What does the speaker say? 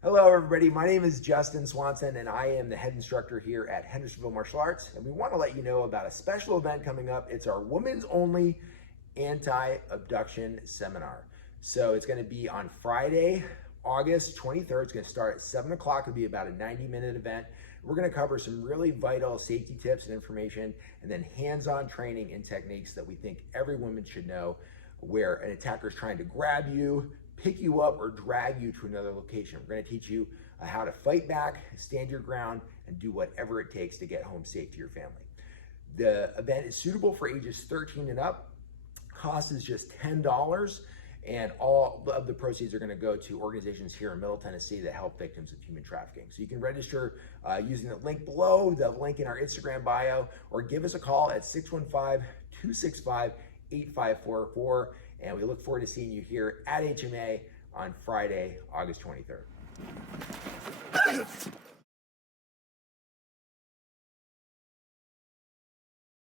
Hello, everybody. My name is Justin Swanson, and I am the head instructor here at Hendersonville Martial Arts. And we want to let you know about a special event coming up. It's our women's only anti-abduction seminar. So it's going to be on Friday, August 23rd. It's going to start at 7 o'clock. It'll be about a 90-minute event. We're going to cover some really vital safety tips and information, and then hands-on training and techniques that we think every woman should know, where an attacker is trying to grab you, pick you up, or drag you to another location. We're going to teach you how to fight back, stand your ground, and do whatever it takes to get home safe to your family. The event is suitable for ages 13 and up. Cost is just $10, and all of the proceeds are going to go to organizations here in Middle Tennessee that help victims of human trafficking. So you can register using the link below, the link in our Instagram bio, or give us a call at 615-265-8544. And we look forward to seeing you here at HMA on Friday, August 23rd.